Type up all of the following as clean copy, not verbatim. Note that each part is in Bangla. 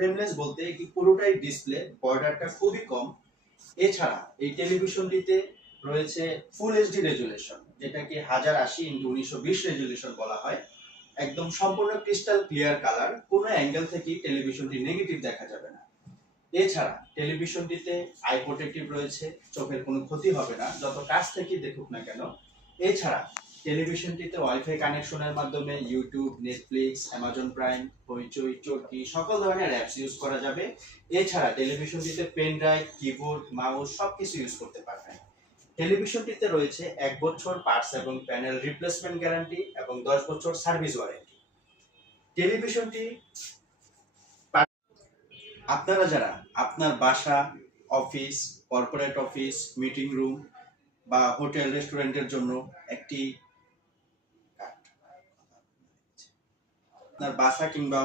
ফ্রেমলেস বলতে কি পুরোটাই ডিসপ্লে, বর্ডারটা খুবই কম। এছাড়া এই টেলিভিশনটিতে রয়েছে ফুল এইচডি রেজুলেশন, যেটাকে 1080x1920 রেজুলেশন বলা হয়। একদম সম্পূর্ণ ক্রিস্টাল ক্লিয়ার কালার, কোনো অ্যাঙ্গেল থেকে টেলিভিশনটি নেগেটিভ দেখা যাবে না। এছাড়া টেলিভিশনটিতে আই প্রোটেক্টিভ রয়েছে, চোখের কোনো ক্ষতি হবে না যত কাছ থেকেই দেখুক না কেন। এছাড়া টেলিভিশনটিতে ওয়াইফাই কানেকশনের মাধ্যমে ইউটিউব, নেটফ্লিক্স, অ্যামাজন প্রাইম, হইচই, চরকি সকল ধরনের অ্যাপস ইউজ করা যাবে। এছাড়া টেলিভিশনটিতে পেন ড্রাইভ, কিবোর্ড, মাউস সবকিছু ইউজ করতে পারবেন। টেলিভিশনটিতে রয়েছে 1 বছর পার্টস এবং প্যানেল রিপ্লেসমেন্ট গ্যারান্টি এবং 10 বছর সার্ভিস ওয়ারেন্টি। টেলিভিশনটি আপনারা যারা আপনার বাসা, office, corporate office, meeting room বা হোটেল রেস্টুরেন্টের জন্য একটি আপনার বাসা কিংবা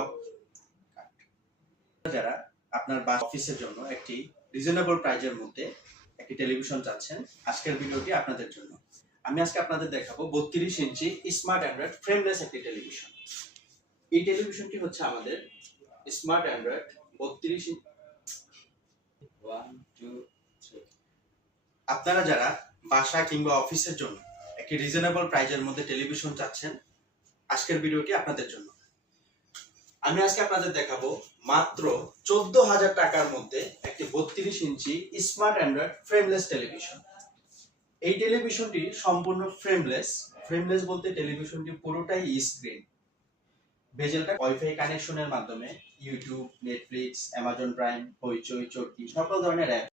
যারা আপনার অফিসের জন্য একটি রিজনেবল প্রাইজের মধ্যে একটি টেলিভিশন চাচ্ছেন, আজকের ভিডিওটি আপনাদের জন্য। আমি আজকে আপনাদের দেখাবো 32 ইঞ্চি স্মার্ট অ্যান্ড্রয়েড ফ্রেমলেস একটি টেলিভিশন। এই টেলিভিশনটি হচ্ছে আমাদের স্মার্ট অ্যান্ড্রয়েড 32 ইঞ্চি। আপনারা যারা বাসা কিংবা অফিসের জন্য একটি রিজনেবল প্রাইজের মধ্যে টেলিভিশন চাচ্ছেন, আজকের ভিডিওটি আপনাদের জন্য। আমি আজকে আপনাদের দেখাবো মাত্র 14,000 টাকার মধ্যে একটি 32 ইঞ্চি স্মার্ট অ্যান্ড্রয়েড ফ্রেমলেস টেলিভিশন। এই টেলিভিশনটি সম্পূর্ণ ফ্রেমলেস। ফ্রেমলেস বলতে টেলিভিশনটি পুরোটাই স্ক্রিন। বেজেলটা ওয়াইফাই কানেকশনের মাধ্যমে ইউটিউব, নেটফ্লিক্স, অ্যামাজন প্রাইম, হইচই, চরকি সকল ধরনের অ্যাপ